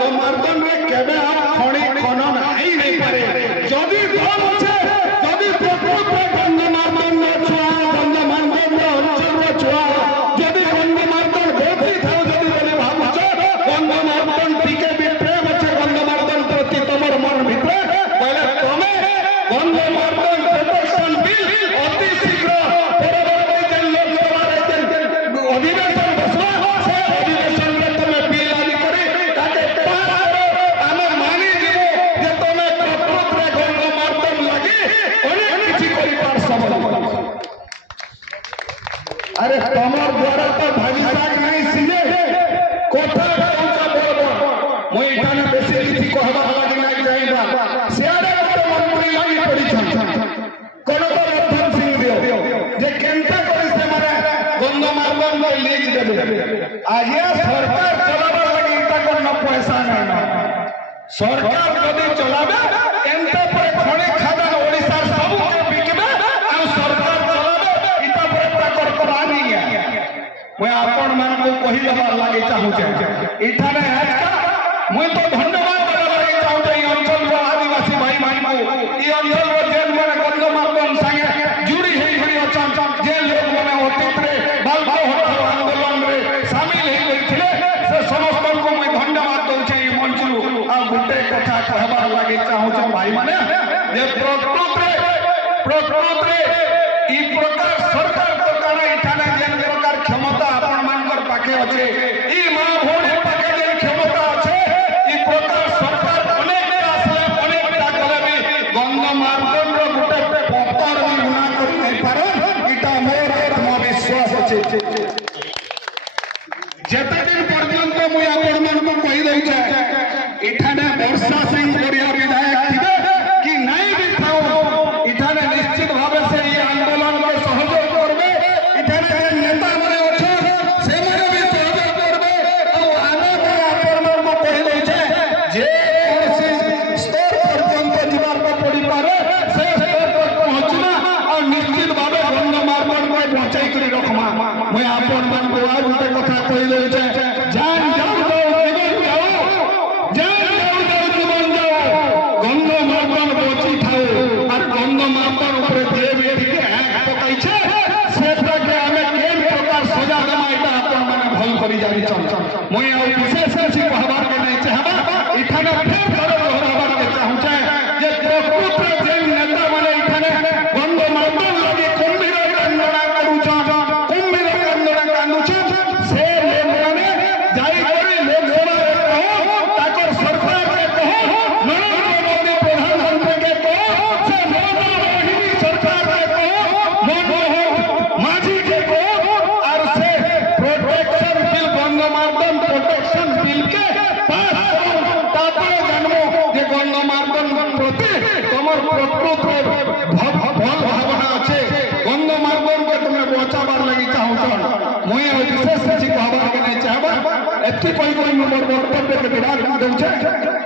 गंगमार्दन रे केबे खणी खनन आई नहीं पारे जदी दल छे जदी प्रकृत गंगमार्दन रे छुआ गंगमार्दन रे अंचल रे छुआ जदी गंगमार्दन बेथि थाओ जदी बोले भाबुछ गंगमार्दन टिके भी प्रेम छे गंगमार्दन प्रति तमर मन भितरे बोले तमे गंगमार्दन प्रोटेक्शन बिल अति शीघ्र परवर्ती दिन लोकसभा रे अधिवेशन बसवा से अधिवेशन रे तमे बिल आदि करी ताके पास करो आमे मानि दिबो जे तमे प्रकृत रे गंगमार्दन लागि अनेक किछि करि पार समझ अरे तमर द्वारा तो भागीदार नहीं सीने कोठा पहुंचा बोलबो मोय इठाने बेसी किछि कहबा लागि नहीं जाइबा सियारे तो मंत्री लागि पड़ी छन कोनो तो रतन सिंह दियो जे केनता करि से माने गंगमार्दन रे लीज देबे आज सरकार चलाबा लागि इता कोनो पैसा नहीं सरकार जदी चलाबे एंता पर खणे खादा ओडिसा सब के बिकबे आ सरकार चलाबे इता पर ताकर करानी है मैं आपन मान को कहि दबा लागि चाहू छे इठाने आजका मैं तो धन्यवाद देबा लागि चाहू छे अंचल रो आदिवासी भाई मान को ई अंचल रो जेन माने गंगमार्दन संगे जुड़ी हेई हरी अचन जे लोग माने अतीत रे बालको हटाओ आंदोलन रे शामिल हेई गइथिले से समस्त को मैं धन्यवाद दउ छे ई मंच रु आ गुटे कथा कहबा लागि चाहू छे भाई माने जे प्रकृत रे ई प्रकार सरकार तो काना इठाने जेन प्रकार क्षमता अपन मानकर पाके अछि ई मां भोर पाके जेन क्षमता अछि ई प्रकार सरकार अनेक आसले अनेक कले भी गंगमार्दन रो गुटे पत्थर भी गुना करि नै पारे इटा मोर आत्मविश्वास अछि जेते दिन पर्यंत मुई आपण मन को कहि दउ छै इठाने वर्षा सिंह बढ़िया विधायक थिबे कि नहीं भी थाओ इठाने निश्चित भाव से ये आंदोलन में सहयोग करबे इठाने नेता माने अछि से माने भी सहयोग करबे और आने पर आपण मन को कहि दउ छै जे कोनसी स्तर पर्यंत जीवन को पड़ी पारे से स्तर पर पहुंचना और निश्चित भाव गंगमार्दन को बचाई करी रखमा मैं आपण मन को आज उते कथा कहि दउ छै जान जाऊ जीवन जाऊ गंगमार्दन बची थाओ और गंगमार्दन ऊपर देव के हाथ पकाई छे सेटा के हमें केन प्रकार सजा देमा इटा अपन माने भल करी जाई छन मोय आ विशेष से कहबार के नहीं चाहबा इठाने फेर दोहराबार के चाहू छे जे प्रकृत रे जेन नेता माने इठाने गंगमार्दन लागि कुंभीर आंदोलन करू छ कुंभीर आंदोलन कांदू छ से लोग माने जाई करी लोग होना कहो ताकर सरकार के कहो नरेंद्र मोदी प्रधानमंत्री के कहो से मोदी मोहिनी सरकार के कहो मनमोहन माझी के कहो और से प्रोटेक्शन बिल गंगमार्दन प्रोटेक्शन बिल के पास करो तापरे जन्मो जे गंगमार्दन प्रति तमर प्रकृत रे भल भावना আছে गंगमार्दन के तुमे बचाबार लागि चाहू छ मुई विशेष से कहबार के नहीं चाहबा एति कोई मोर वक्तव्य के विराम दउ छै।